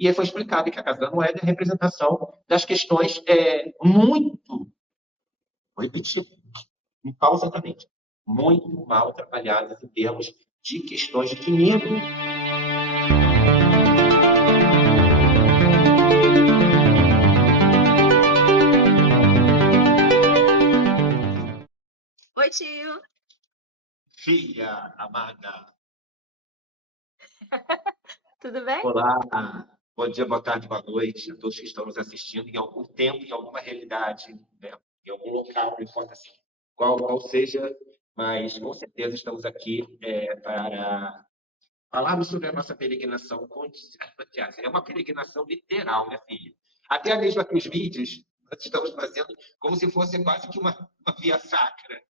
E aí foi explicado que a Casa da Moeda é a representação das questões muito, vou repetir, pausadamente, muito mal trabalhadas em termos de questões de dinheiro. Oi, tio! Filha amada, Tudo bem? olá, bom dia, boa tarde, boa noite a todos que estão nos assistindo em algum tempo, em alguma realidade, né? Em algum local, não importa assim, qual seja, mas com certeza estamos aqui para falarmos sobre a nossa peregrinação com Tiago. É uma peregrinação literal, né, filha? Até mesmo aqui os vídeos nós estamos fazendo como se fosse quase que uma via sacra.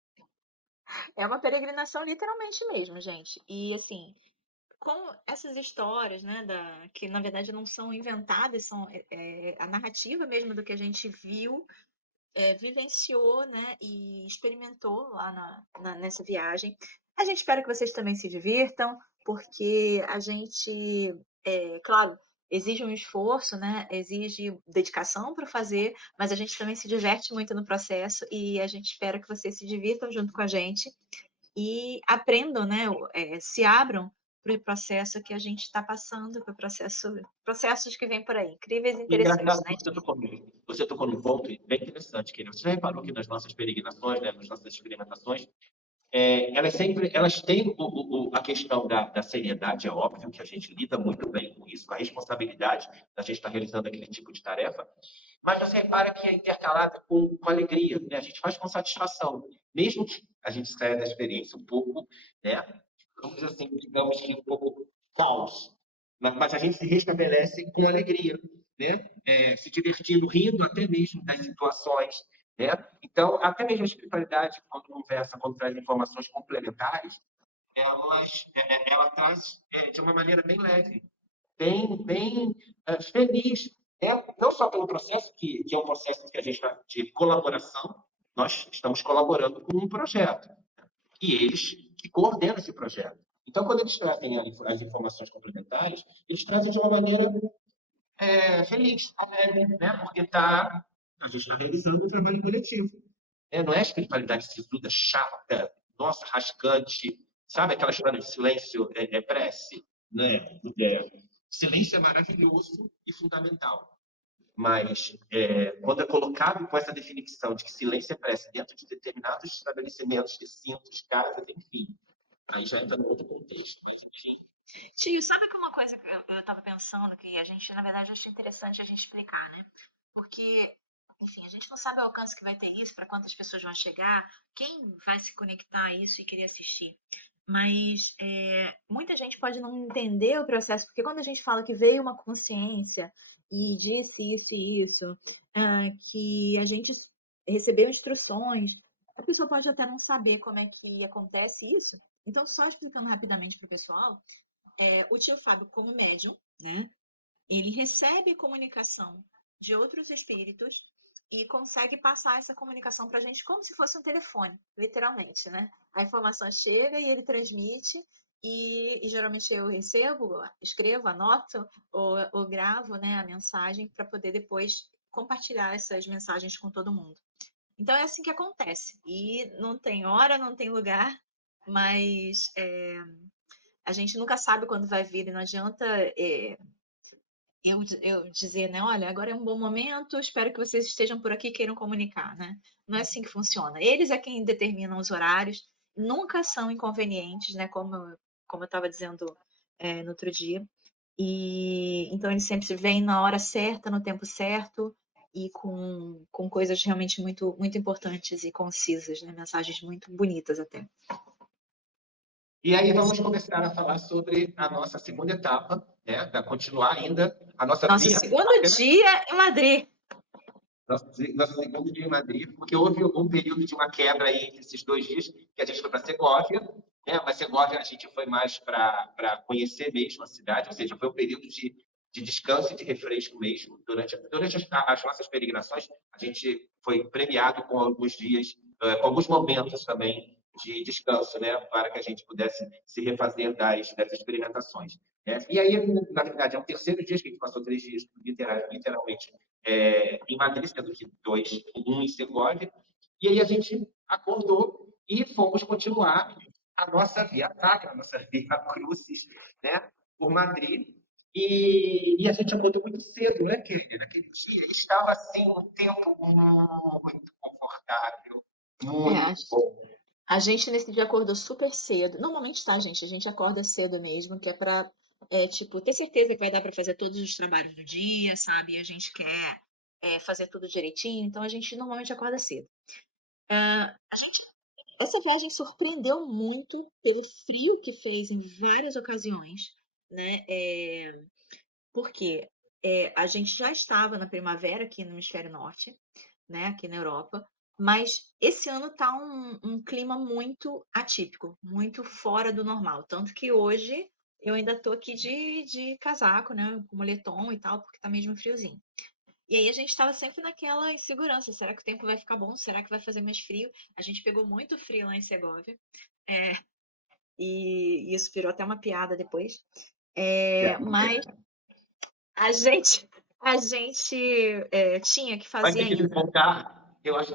É uma peregrinação literalmente mesmo, gente. E assim, com essas histórias, né, que na verdade não são inventadas, são a narrativa mesmo do que a gente viu, vivenciou, né, e experimentou lá nessa viagem. A gente espera que vocês também se divirtam, porque a gente, claro, exige um esforço, né, exige dedicação para fazer, mas a gente também se diverte muito no processo e a gente espera que vocês se divirtam junto com a gente e aprendam, né, se abram para o processo que a gente está passando, para o processos que vêm por aí, incríveis e E interessantes, engraçado né? que você tocou num ponto bem interessante, que você já reparou que nas nossas peregrinações, né, nas nossas experimentações, elas têm a questão da seriedade, é óbvio que a gente lida muito bem com isso, com a responsabilidade da gente estar realizando aquele tipo de tarefa, mas você repara que é intercalada com alegria, né? A gente faz com satisfação, mesmo que a gente saia da experiência um pouco, né? Vamos assim, digamos que um pouco caos, mas a gente se restabelece com alegria, né? Se divertindo, rindo até mesmo das situações, né? Então, até mesmo a espiritualidade, quando conversa, quando traz informações complementares, ela traz de uma maneira bem leve, bem feliz, né? Não só pelo processo, que é um processo que a gente está de colaboração, nós estamos colaborando com um projeto, e eles que coordenam esse projeto. Então, quando eles trazem as informações complementares, eles trazem de uma maneira feliz, alegre, né? Porque a gente está realizando um trabalho coletivo. Não é espiritualidade sisuda, chata, nossa, rascante, sabe aquela história de silêncio prece? Né? Silêncio é maravilhoso e fundamental, mas quando é colocado com essa definição de que silêncio é prece dentro de determinados estabelecimentos, recintos, casas, enfim, aí já entra num outro contexto, mas enfim. Tio, sabe que uma coisa que eu estava pensando que a gente, na verdade, acha interessante a gente explicar, né? Porque, enfim, a gente não sabe o alcance que vai ter isso, para quantas pessoas vão chegar, quem vai se conectar a isso e querer assistir. Mas muita gente pode não entender o processo, porque quando a gente fala que veio uma consciência e disse isso e isso, que a gente recebeu instruções, a pessoa pode até não saber como é que acontece isso. Então, só explicando rapidamente para o pessoal, o tio Fábio, como médium, né, ele recebe comunicação de outros espíritos e consegue passar essa comunicação para a gente como se fosse um telefone, literalmente, né? A informação chega e ele transmite e geralmente eu recebo, escrevo, anoto ou gravo, né, a mensagem para poder depois compartilhar essas mensagens com todo mundo. Então é assim que acontece. E não tem hora, não tem lugar, mas a gente nunca sabe quando vai vir e não adianta eu dizer, né, olha, agora é um bom momento, espero que vocês estejam por aqui e queiram comunicar, né? Não é assim que funciona. Eles é quem determinam os horários, nunca são inconvenientes, né, como eu estava dizendo no outro dia. E então eles sempre vêm na hora certa, no tempo certo e com coisas realmente muito, muito importantes e concisas, né? Mensagens muito bonitas até. E aí vamos começar a falar sobre a nossa segunda etapa, né? Para continuar ainda a nossa Nosso via segundo sacra, dia em Madrid. nosso segundo dia em Madrid, porque houve um período de uma quebra aí entre esses 2 dias, que a gente foi para Segóvia, né? Mas Segóvia a gente foi mais para conhecer mesmo a cidade, ou seja, foi um período de descanso e de refresco mesmo. Durante as nossas peregrinações, a gente foi premiado com alguns dias, com alguns momentos também de descanso, né, para que a gente pudesse se refazer das experimentações. Né? E aí, na verdade, é o terceiro dia que a gente passou 3 dias, literalmente, em Madrid, sendo que um em Segóvia, e aí a gente acordou e fomos continuar a nossa via sacra, a nossa via crucis, né, por Madrid. E a gente acordou muito cedo, né, Kenny? Naquele dia. E estava, assim, um tempo muito confortável, É, muito bom. a gente nesse dia acordou super cedo. Normalmente, tá, gente? A gente acorda cedo mesmo, que é pra, tipo, ter certeza que vai dar pra fazer todos os trabalhos do dia, sabe? E a gente quer, fazer tudo direitinho, então a gente normalmente acorda cedo. Essa viagem surpreendeu muito pelo frio que fez em várias ocasiões, né? Porque a gente já estava na primavera aqui no hemisfério norte, né? Aqui na Europa, mas esse ano tá um clima muito atípico, muito fora do normal. Tanto que hoje eu ainda tô aqui de casaco, né? Com moletom e tal, porque tá mesmo friozinho. E aí a gente estava sempre naquela insegurança: será que o tempo vai ficar bom? Será que vai fazer mais frio? A gente pegou muito frio lá em Segóvia, é, e isso virou até uma piada depois. Mas a gente tinha que Vai fazer ter que me ainda. contar, eu acho,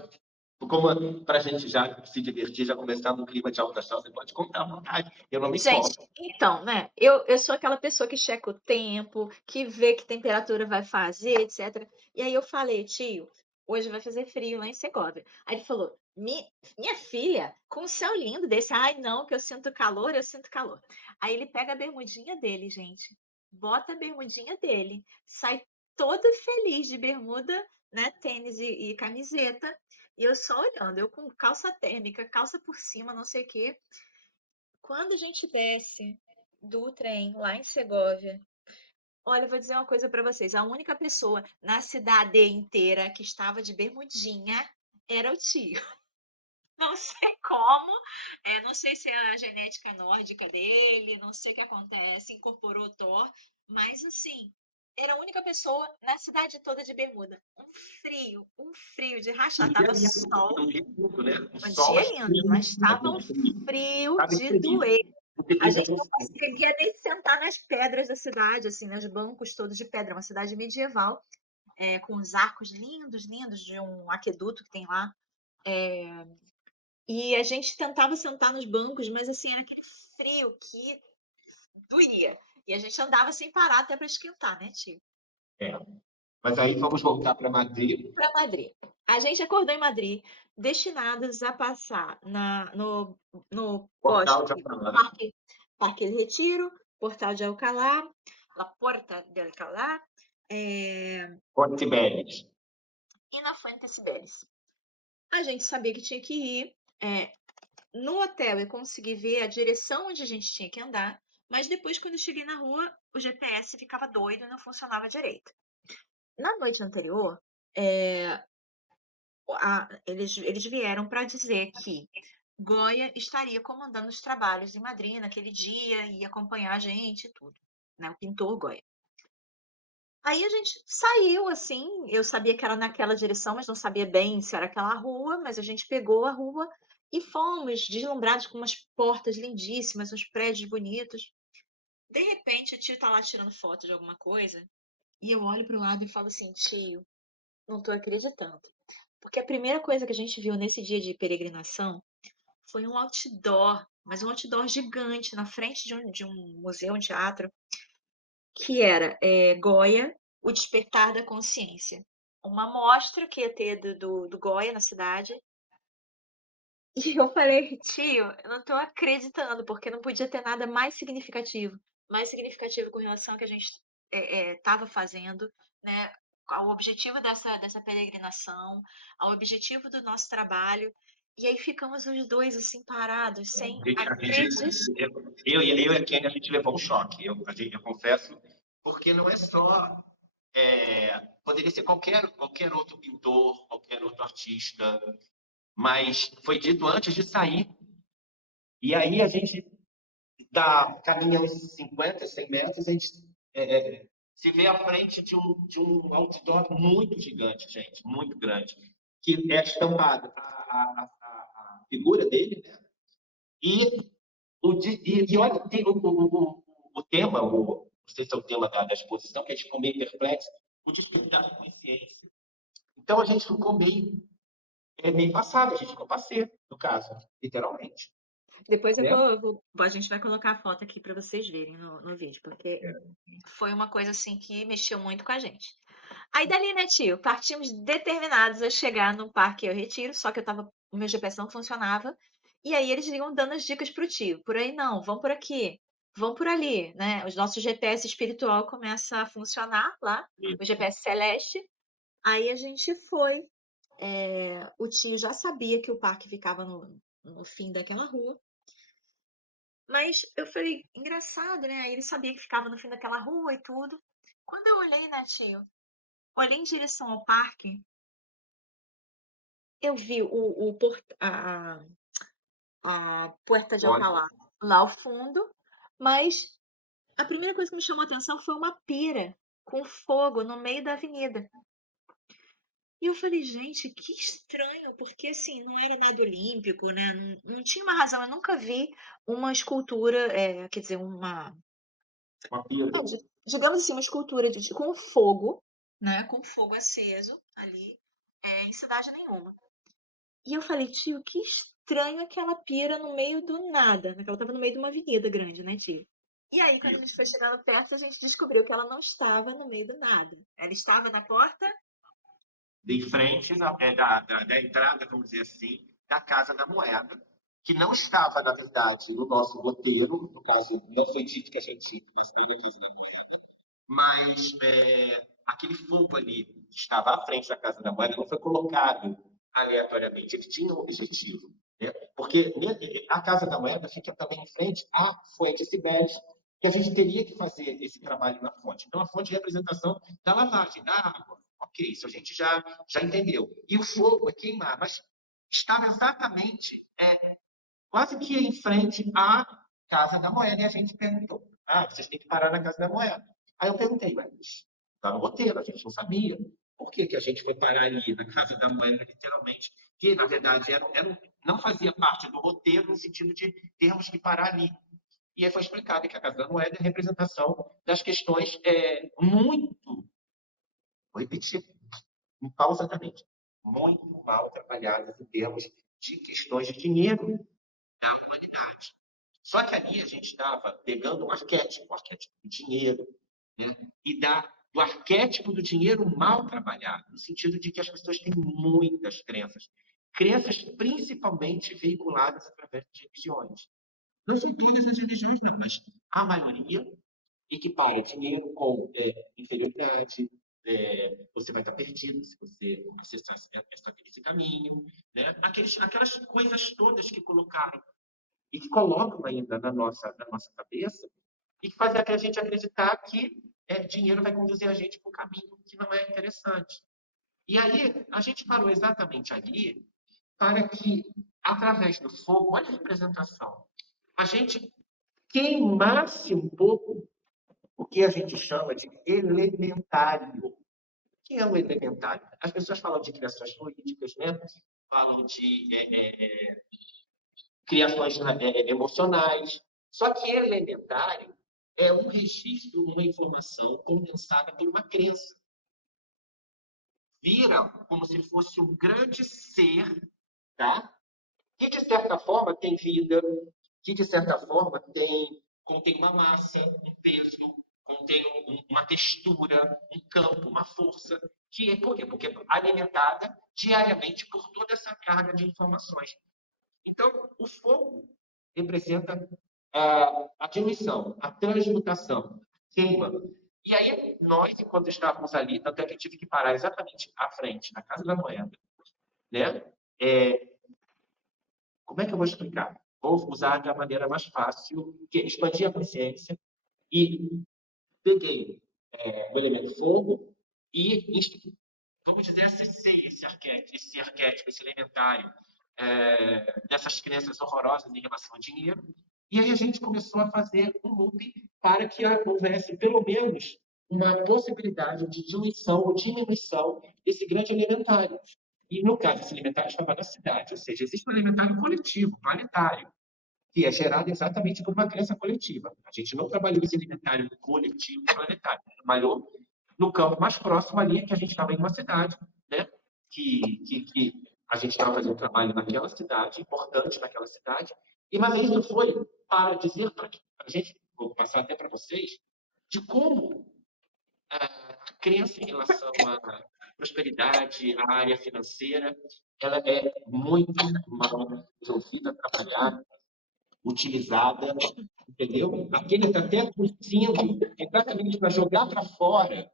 como para a gente já se divertir, já começar no clima de alta astral, você pode contar à vontade, eu não me Gente, importo. então, né? Eu sou aquela pessoa que checa o tempo, que vê que temperatura vai fazer, etc. E aí eu falei: tio, hoje vai fazer frio lá em Segóvia. Aí ele falou: Minha filha, com um céu lindo desse, ai não, que eu sinto calor, eu sinto calor. Aí ele pega a bermudinha dele, gente, bota a bermudinha dele, sai todo feliz de bermuda, né? Tênis e camiseta. E eu só olhando, eu com calça térmica, calça por cima, não sei o quê. Quando a gente desce do trem lá em Segóvia, olha, eu vou dizer uma coisa para vocês: a única pessoa na cidade inteira que estava de bermudinha era o tio. Não sei como, não sei se é a genética nórdica dele, não sei o que acontece, incorporou o Thor, mas assim, era a única pessoa na cidade toda de bermuda. Um frio de Um rachar. dia Tava lindo, sol, um dia lindo, né? Um um sol dia lindo, mas extremo, estava um aquele frio, frio sabe, de feliz. doer. Porque A diz a gente não gente, conseguia nem sentar nas pedras da cidade, assim, nos bancos todos de pedra. Uma cidade medieval, com os arcos lindos, lindos de um aqueduto que tem lá. E a gente tentava sentar nos bancos, mas assim, era aquele frio que doía. E a gente andava sem parar até para esquentar, né, tio? é. Mas aí vamos voltar para Madrid, Para Madrid. A gente acordou em Madrid, destinados a passar no Portal de bosque, Alcalá, Parque de Retiro, Portal de Alcalá, La Porta de Alcalá, Porto Cibeles. e na Fuente Cibeles. A gente sabia que tinha que ir. No hotel eu consegui ver a direção onde a gente tinha que andar, mas depois, quando eu cheguei na rua, o GPS ficava doido e não funcionava direito. Na noite anterior, eles vieram para dizer que Goya estaria comandando os trabalhos em Madrid naquele dia e acompanhar a gente e tudo, né? O pintor Goya. Aí a gente saiu assim, eu sabia que era naquela direção, mas não sabia bem se era aquela rua, mas a gente pegou a rua e fomos deslumbrados com umas portas lindíssimas, uns prédios bonitos. De repente, o tio tá lá tirando foto de alguma coisa e eu olho para o lado e falo assim: tio, não tô acreditando. Porque a primeira coisa que a gente viu nesse dia de peregrinação foi um outdoor, mas um outdoor gigante na frente de um museu, um teatro, que era Goya, o Despertar da Consciência. Uma mostra que ia ter do Goya na cidade. E eu falei: tio, eu não tô acreditando, porque não podia ter nada mais significativo com relação ao que a gente estava fazendo, né? Ao objetivo dessa peregrinação, ao objetivo do nosso trabalho. E aí ficamos os dois assim parados, sem acreditar. Eu e a Kenny, a gente levou um choque, eu confesso, porque não é só. Poderia ser qualquer outro pintor, qualquer outro artista, mas foi dito antes de sair. E aí a gente caminha uns 50, 100 metros, a gente se vê à frente de um outdoor muito gigante, gente, muito grande, que é estampado a figura dele, né? E, e olha, tem o tema, não sei se é o tema da exposição, que a gente ficou meio perplexo, o despertar da consciência. Então a gente ficou meio passado, a gente ficou passé, no caso, literalmente. Depois Né? a gente vai colocar a foto aqui para vocês verem no vídeo, porque foi uma coisa assim que mexeu muito com a gente. Aí dali, né, tio, partimos determinados a chegar no Parque Eu Retiro, só que o meu GPS não funcionava. E aí eles iam dando as dicas pro tio. Por aí não, vão por aqui, vão por ali, né? O nosso GPS espiritual começa a funcionar lá, o GPS celeste. Aí a gente foi. O tio já sabia que o parque ficava no fim daquela rua. Mas eu falei, engraçado, né? Aí ele sabia que ficava no fim daquela rua e tudo. Quando eu olhei, né, tio? Olhei em direção ao parque, eu vi a Puerta de Olha, Alcalá lá ao fundo, mas a primeira coisa que me chamou a atenção foi uma pira com fogo no meio da avenida. E eu falei, gente, que estranho, porque assim, não era nada olímpico, né? Não tinha uma razão. Eu nunca vi uma escultura, quer dizer, uma pira. digamos assim, uma escultura com fogo, né? Com fogo aceso ali, em cidade nenhuma. E eu falei, tio, que estranho aquela pira no meio do nada, né? Que ela estava no meio de uma avenida grande, né, tio? E aí, quando a gente foi chegando perto, a gente descobriu que ela não estava no meio do nada. Ela estava na porta. De frente da entrada, vamos dizer assim, da Casa da Moeda, que não estava, na verdade, no nosso roteiro, no caso, não foi dito que a gente mostrou na Casa da Moeda, mas aquele fogo ali que estava à frente da Casa da Moeda não foi colocado aleatoriamente, ele tinha um objetivo. Né? Porque a Casa da Moeda fica também em frente à Fonte Cibeles, que a gente teria que fazer esse trabalho na fonte. Então, a fonte de representação da lavagem, da água. Ok, isso a gente já entendeu. E o fogo é queimar, mas estava exatamente quase que em frente à Casa da Moeda. E a gente perguntou: vocês têm que parar na Casa da Moeda. Aí eu perguntei, mas está no roteiro, a gente não sabia. Por que, que a gente foi parar ali na Casa da Moeda, literalmente? Que, na verdade, não fazia parte do roteiro no sentido de termos que parar ali. E aí foi explicado que a Casa da Moeda é a representação das questões muito, vou repetir, pausadamente, muito mal trabalhadas em termos de questões de dinheiro da humanidade. Só que ali a gente estava pegando um arquétipo, o arquétipo do dinheiro, né? E do arquétipo do dinheiro mal trabalhado, no sentido de que as pessoas têm muitas crenças principalmente veiculadas através de religiões. Não são todas as religiões, não, mas a maioria equipara dinheiro com inferioridade, você vai estar perdido se você acessar esse caminho, né? Aquelas coisas todas que colocaram e que colocam ainda na nossa cabeça e que fazem a gente acreditar que dinheiro vai conduzir a gente para um caminho que não é interessante. E aí, a gente parou exatamente ali para que, através do fogo, olha a representação, a gente queimasse um pouco o que a gente chama de elementário. O que é o elementário? As pessoas falam de criações políticas, né? Falam de criações emocionais. Só que elementário é um registro, uma informação condensada por uma crença. Vira como se fosse um grande ser, tá? Que de certa forma tem vida, que de certa forma contém uma massa, um peso, contém uma textura, um campo, uma força, que é por quê? Porque é alimentada diariamente por toda essa carga de informações. Então, o fogo representa a diluição, a transmutação, queima. E aí, nós, enquanto estávamos ali, tanto é que eu tive que parar exatamente à frente, na Casa da Moeda, né? Como é que eu vou explicar? Vou usar da maneira mais fácil, que é expandir a consciência e peguei o elemento fogo e, vamos dizer, acessei esse arquétipo, esse elementário dessas crenças horrorosas em relação ao dinheiro. E aí a gente começou a fazer um loop para que houvesse, pelo menos, uma possibilidade de diluição ou diminuição desse grande elementário. E, no caso, esse elementário estava na cidade, ou seja, existe um elementário coletivo, planetário. que é gerada exatamente por uma crença coletiva. A gente não trabalhou esse inventário coletivo planetário, a gente trabalhou no campo mais próximo ali, que a gente estava em uma cidade, né? que a gente estava fazendo um trabalho naquela cidade, importante naquela cidade, mas isso foi para dizer para a gente, vou passar até para vocês, de como a crença em relação à prosperidade, à área financeira, ela é muito mal resolvida, trabalhada, utilizada, entendeu? Aqui ele está até curtindo exatamente para jogar para fora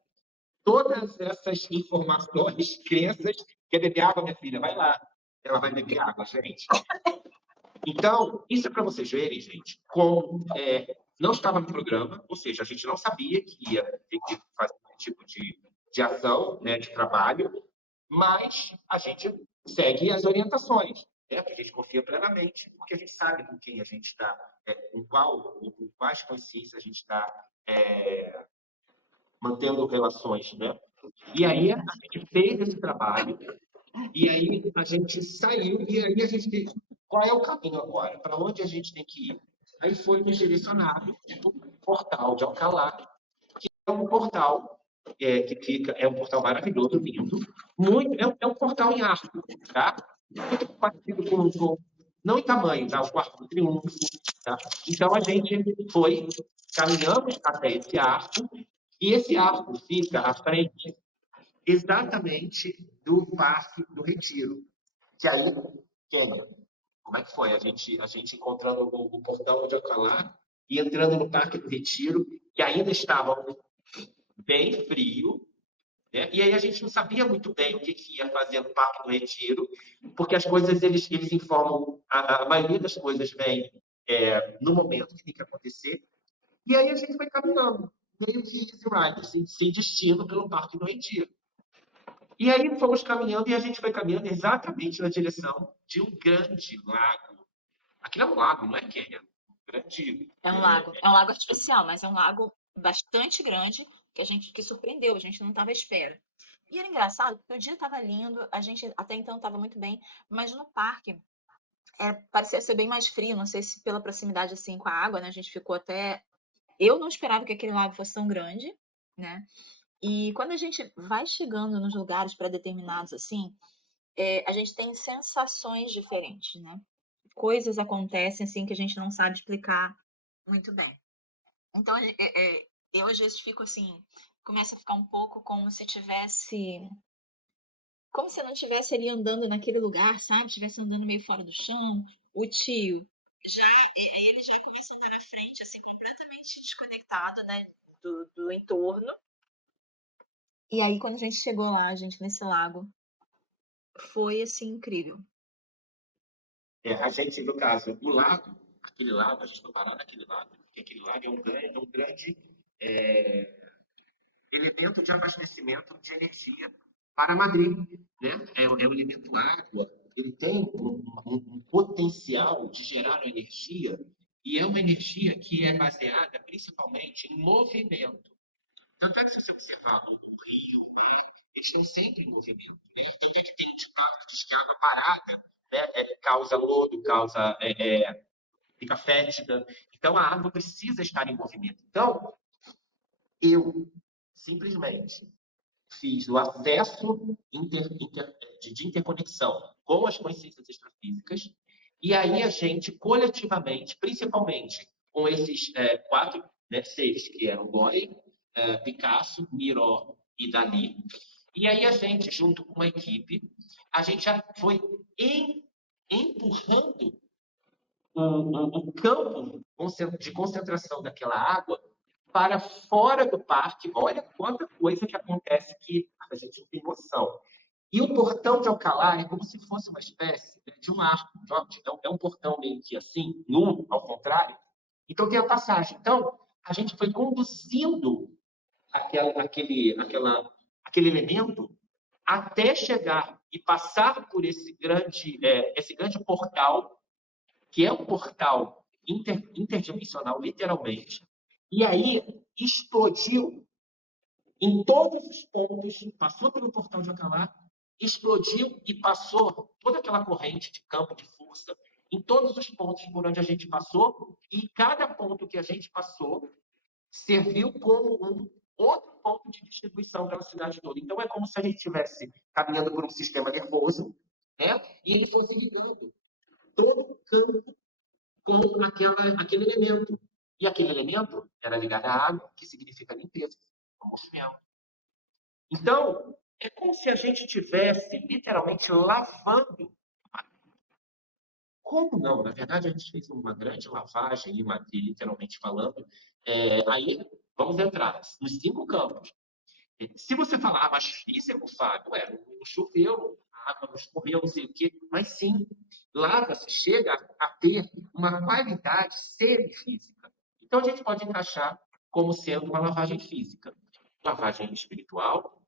todas essas informações, crenças. Quer beber água, minha filha? Vai lá. Ela vai beber água, gente. Então, isso é para vocês verem, gente, como não estava no programa, ou seja, a gente não sabia que ia ter que fazer esse tipo de ação, né, de trabalho, mas a gente segue as orientações, né, porque a gente confia plenamente, porque a gente sabe com quem a gente está, com quais consciências a gente está mantendo relações, né? E aí a gente fez esse trabalho, e aí a gente saiu, e aí a gente... Qual é o caminho agora? Para onde a gente tem que ir? Aí foi nos direcionado para o portal de Alcalá, é um portal que fica... É um portal maravilhoso, lindo. Muito, é um portal em arco, tá? Muito parecido com... Não em tamanho, tá? O Quarto do Triunfo, tá? Então a gente foi, caminhamos até esse arco, e esse arco fica à frente exatamente do Parque do Retiro. Que aí, Kênia, como é que foi? A gente encontrando o portão de Alcalá e entrando no Parque do Retiro, que ainda estava bem frio, né? E aí a gente não sabia muito bem o que ia fazer no Parque do Retiro, porque as coisas, eles informam, a maioria das coisas vem no momento que tem que acontecer, e aí a gente foi caminhando, meio que easy ride, sem destino pelo Parque do Retiro. E aí fomos caminhando e a gente foi caminhando exatamente na direção de um grande lago. Aquilo é um lago, não é, Kênia? Grande. É um lago artificial, mas é um lago bastante grande que surpreendeu, a gente não estava à espera. E era engraçado, porque o dia estava lindo, a gente até então estava muito bem, mas no parque parecia ser bem mais frio, não sei se pela proximidade assim com a água, né? A gente ficou até. Eu não esperava que aquele lago fosse tão grande, né? E quando a gente vai chegando nos lugares pré-determinados assim, a gente tem sensações diferentes, né? Coisas acontecem assim que a gente não sabe explicar muito bem. Então, eu às vezes fico assim, começa a ficar um pouco como se tivesse, como se eu não estivesse ali andando naquele lugar, sabe? Estivesse andando meio fora do chão. O tio já, ele já começa a andar na frente, assim, completamente desconectado, né, do entorno. E aí, quando a gente chegou lá, gente, nesse lago, foi assim incrível. A gente, no caso, o lago, aquele lago, a gente foi parar naquele lago, porque aquele lago é um grande elemento de abastecimento de energia para Madrid, né? É o elemento água, ele tem um potencial de gerar energia, e é uma energia que é baseada principalmente em movimento. Tanto é que, se você observar o rio, o mar, eles estão sempre em movimento, né? Tanto é que tem um ditado que diz que a água parada, né, causa lodo, fica fétida. Então, a água precisa estar em movimento. Então, eu simplesmente fiz o acesso de interconexão com as consciências extrafísicas, e aí a gente, coletivamente, principalmente com esses quatro, né, seres, que eram Goya, Picasso, Miró e Dali, e aí a gente, junto com a equipe, a gente já foi empurrando o campo de concentração daquela água para fora do parque. Olha quanta coisa que acontece que a gente não tem noção. E o portão de Alcalá é como se fosse uma espécie de um arco. Então, é um portão meio que assim, nu, ao contrário. Então, tem a passagem. Então, a gente foi conduzindo aquele elemento até chegar e passar por esse grande portal, que é um portal interdimensional, literalmente, e aí explodiu em todos os pontos, passou pelo portal de Alcalá, explodiu e passou toda aquela corrente de campo de força em todos os pontos por onde a gente passou, e cada ponto que a gente passou serviu como um outro ponto de distribuição pela cidade toda. Então, é como se a gente estivesse caminhando por um sistema nervoso, né? E ele fosse ligando todo o campo com aquele elemento. E aquele elemento era ligado à água, que significa limpeza, movimento. Então, é como se a gente estivesse literalmente lavando. Como não? Na verdade, a gente fez uma grande lavagem em Madrid, literalmente falando. Aí, vamos entrar nos 5 campos. Se você falar, mas físico, Fábio, não choveu, a água não escorreu, não sei o quê, mas sim, lava-se, chega a ter uma qualidade semifísica. Então, a gente pode encaixar como sendo uma lavagem física. Lavagem espiritual,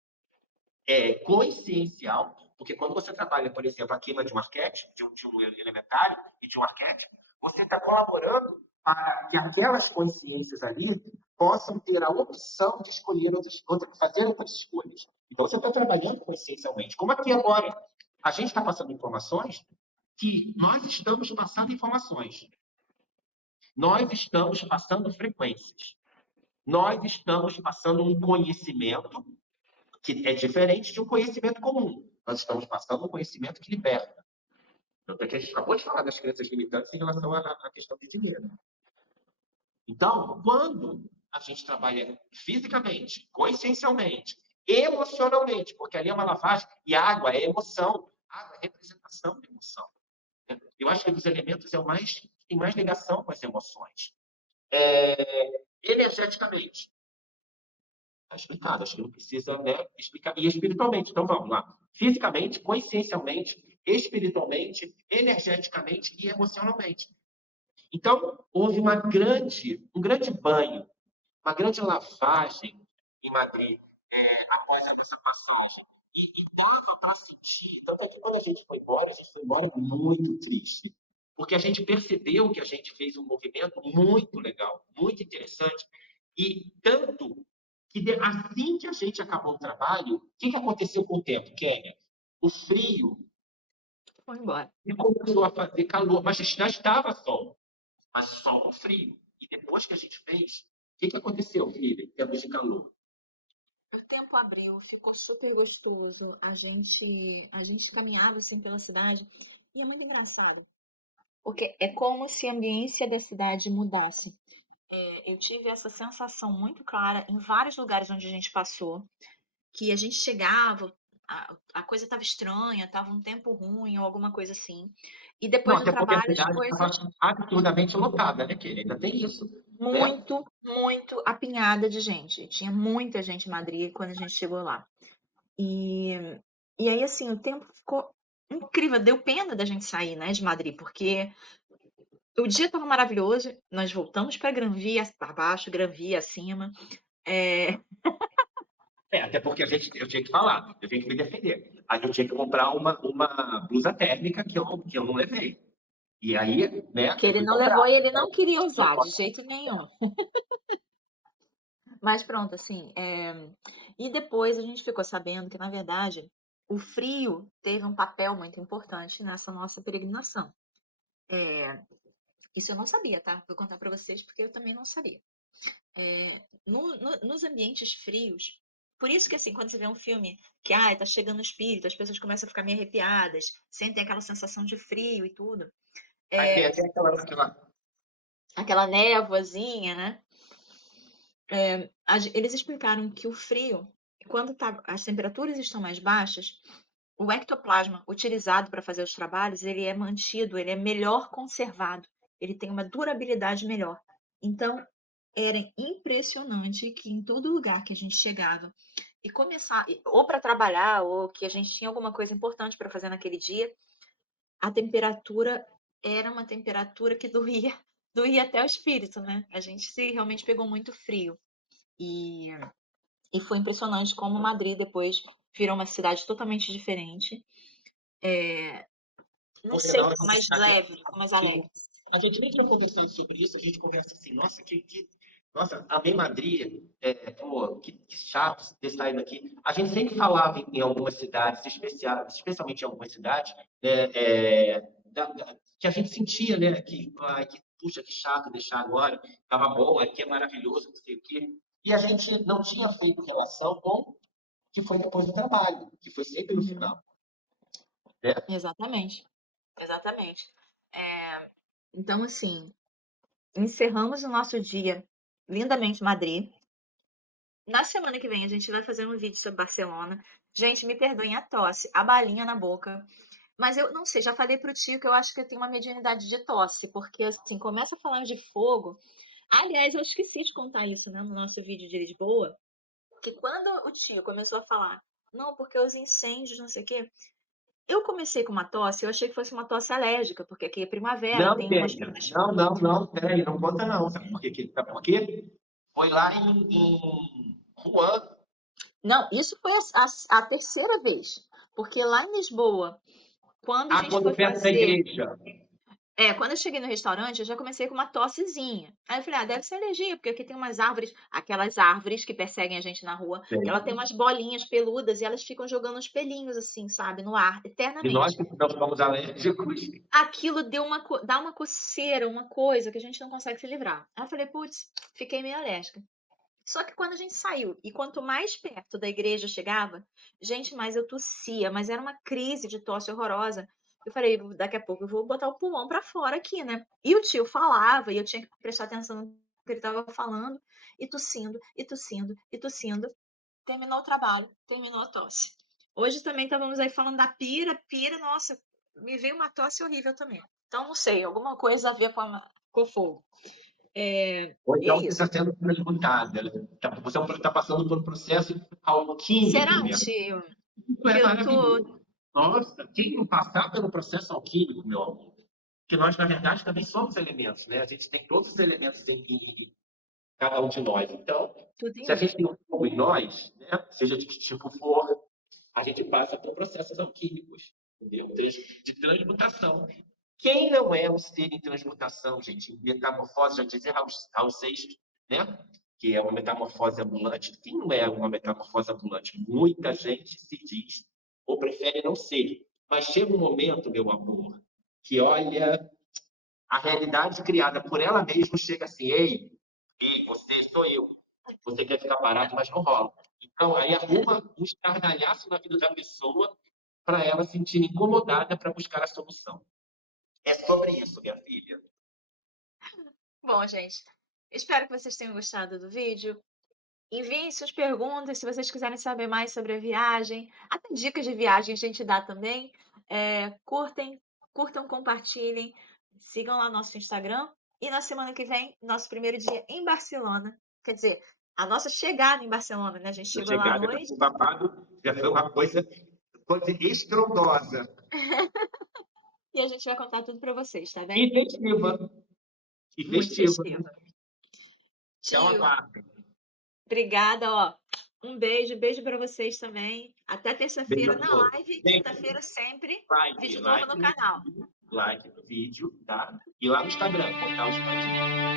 consciencial, porque quando você trabalha, por exemplo, a queima de um arquétipo, de um elementário e de um arquétipo, você está colaborando para que aquelas consciências ali possam ter a opção de escolher fazer outras escolhas. Então, você está trabalhando consciencialmente. Como aqui agora, a gente está passando informações que nós estamos passando informações. Nós estamos passando frequências. Nós estamos passando um conhecimento que é diferente de um conhecimento comum. Nós estamos passando um conhecimento que liberta. Tanto é que a gente acabou de falar das crenças limitantes em relação à questão de dinheiro. Então, quando a gente trabalha fisicamente, consciencialmente, emocionalmente, porque ali é uma lavagem, e água é emoção, água é representação de emoção. Eu acho que dos elementos é o mais tem mais ligação com as emoções. Energeticamente, está explicado, acho que não precisa, né, explicar. E espiritualmente, então vamos lá. Fisicamente, consciencialmente, espiritualmente, energeticamente e emocionalmente. Então, houve um grande banho, uma grande lavagem em Madrid após essa passagem. E dava para sentir, tanto é que quando a gente foi embora muito triste. Porque a gente percebeu que a gente fez um movimento muito legal, muito interessante. E tanto que assim que a gente acabou o trabalho, o que aconteceu com o tempo, Kênia? O frio Foi embora. e começou a fazer calor, mas já estava sol, mas sol com frio. E depois que a gente fez, o que aconteceu, filha, em termos de calor? O tempo abriu, ficou super gostoso. A gente caminhava assim pela cidade e é muito engraçado, porque é como se a ambiência da cidade mudasse. Eu tive essa sensação muito clara em vários lugares onde a gente passou, que a gente chegava, a coisa estava estranha, estava um tempo ruim ou alguma coisa assim. E Não, depois do até porque a trabalho as cidade coisas estava absurdamente lotada, né, querida? Ainda tem isso, né? muito, muito apinhada de gente. Tinha muita gente em Madrid quando a gente chegou lá. E, e aí, assim, o tempo ficou incrível. Deu pena da gente sair, né, de Madrid, porque o dia estava maravilhoso. Nós voltamos para Gran Via para baixo, Gran Via acima. É, Até porque eu tinha que falar, eu tinha que me defender. Aí eu tinha que comprar uma blusa térmica que eu não levei. E aí, né, que eu ele fui não levou comprar. e ele não queria Não usar de pode. jeito nenhum. Mas pronto, assim, e depois a gente ficou sabendo que, na verdade, o frio teve um papel muito importante nessa nossa peregrinação. Isso eu não sabia, tá? Vou contar para vocês porque eu também não sabia. Nos ambientes frios, por isso que assim, quando você vê um filme que tá chegando o espírito, as pessoas começam a ficar meio arrepiadas, sentem aquela sensação de frio e tudo. Aí tem até aquela. Aquela névoazinha, né? Eles explicaram que o frio, quando as temperaturas estão mais baixas, o ectoplasma utilizado para fazer os trabalhos, ele é mantido, ele é melhor conservado, ele tem uma durabilidade melhor. Então, era impressionante que em todo lugar que a gente chegava e começar, ou para trabalhar, ou que a gente tinha alguma coisa importante para fazer naquele dia, a temperatura era uma temperatura que doía, doía até o espírito, né? A gente se realmente pegou muito frio. E, e foi impressionante como Madrid depois virou uma cidade totalmente diferente. Não Porque sei, não, ficou mais leve, ficou mais alegre. a gente nem tinha conversado sobre isso, a gente conversa assim, nossa, nossa, amei Madrid, pô, que chato ter saído daqui. A gente sempre falava em algumas cidades, especialmente em algumas cidades, que a gente sentia, né? Que, ai, que, puxa, que chato deixar agora, estava bom, aqui é maravilhoso, não sei o quê. E a gente não tinha feito relação com o que foi depois do trabalho, que foi sempre no Uhum. final, né? Exatamente, exatamente. Então, assim, encerramos o nosso dia lindamente Madrid. Na semana que vem a gente vai fazer um vídeo sobre Barcelona. Gente, me perdoem a tosse, a balinha na boca. Mas eu não sei, já falei pro tio que eu acho que eu tenho uma mediunidade de tosse, porque assim, começa falando de fogo. Aliás, eu esqueci de contar isso, né, no nosso vídeo de Lisboa, que quando o tio começou a falar, não, porque os incêndios, não sei o quê, eu comecei com uma tosse, eu achei que fosse uma tosse alérgica, porque aqui é primavera, Não, tem umas. Kézia, não, peraí, não conta não. Sabe por quê? Sabe por quê? Foi lá em Juan. Não, isso foi a terceira vez, porque lá em Lisboa, quando a Ah, gente quando foi perto da fazer. igreja. Quando eu cheguei no restaurante, eu já comecei com uma tossezinha. Aí eu falei, deve ser alergia, porque aqui tem umas árvores, aquelas árvores que perseguem a gente na rua, que ela tem Sei. umas bolinhas peludas e elas ficam jogando uns pelinhos assim, sabe, no ar, E nós eternamente. que não somos alérgicos. Aquilo dá uma coceira, uma coisa que a gente não consegue se livrar. Aí eu falei, putz, fiquei meio alérgica. Só que quando a gente saiu, e quanto mais perto da igreja chegava, gente, mais eu tossia, mas era uma crise de tosse horrorosa. Eu falei, daqui a pouco eu vou botar o pulmão para fora aqui, né? E o tio falava, e eu tinha que prestar atenção no que ele estava falando, e tossindo, e tossindo, e tossindo. Terminou o trabalho, terminou a tosse. Hoje também estávamos aí falando da pira, nossa, me veio uma tosse horrível também. Então, não sei, alguma coisa a ver com o fogo. Ou E é então você está isso. sendo transmutada. Você está passando por um processo alquímico Será, mesmo. tio, Isso que é eu tô. maravilhoso. Nossa, quem não passar pelo processo alquímico, meu amor? Que nós, na verdade, também somos elementos, né? A gente tem todos os elementos em cada um de nós. Então, Tudo em se a um. gente tem um fogo em nós, né? Seja de que tipo for, a gente passa por processos alquímicos, entendeu? De transmutação. Quem não é um ser em transmutação, gente, em metamorfose, já dizia Raul Seixas, né? Que é uma metamorfose ambulante. Quem não é uma metamorfose ambulante? Muita gente se diz ou prefere não ser. Mas chega um momento, meu amor, que olha, a realidade criada por ela mesma chega assim, ei, você sou eu. Você quer ficar parado, mas não rola. Então, aí arruma um estardalhaço na vida da pessoa para ela se sentir incomodada para buscar a solução. É sobre isso, minha filha. Bom, gente, espero que vocês tenham gostado do vídeo. Enviem suas perguntas se vocês quiserem saber mais sobre a viagem. Até dicas de viagem a gente dá também. Curtam, compartilhem, sigam lá nosso Instagram. E na semana que vem, nosso primeiro dia em Barcelona. Quer dizer, a nossa chegada em Barcelona, né? A gente A chegou lá à chegada já noite foi babado, já foi uma coisa estrondosa e a gente vai contar tudo para vocês, tá e bem? festiva. E Muito festiva. festiva. Então, Tio, aguarda. obrigada, ó. Um beijo para vocês também. Até Beijo terça-feira a na todos. live, Gente, quinta-feira sempre, like, vídeo novo no canal. like no vídeo, tá? E lá no Instagram, Portal Expandido.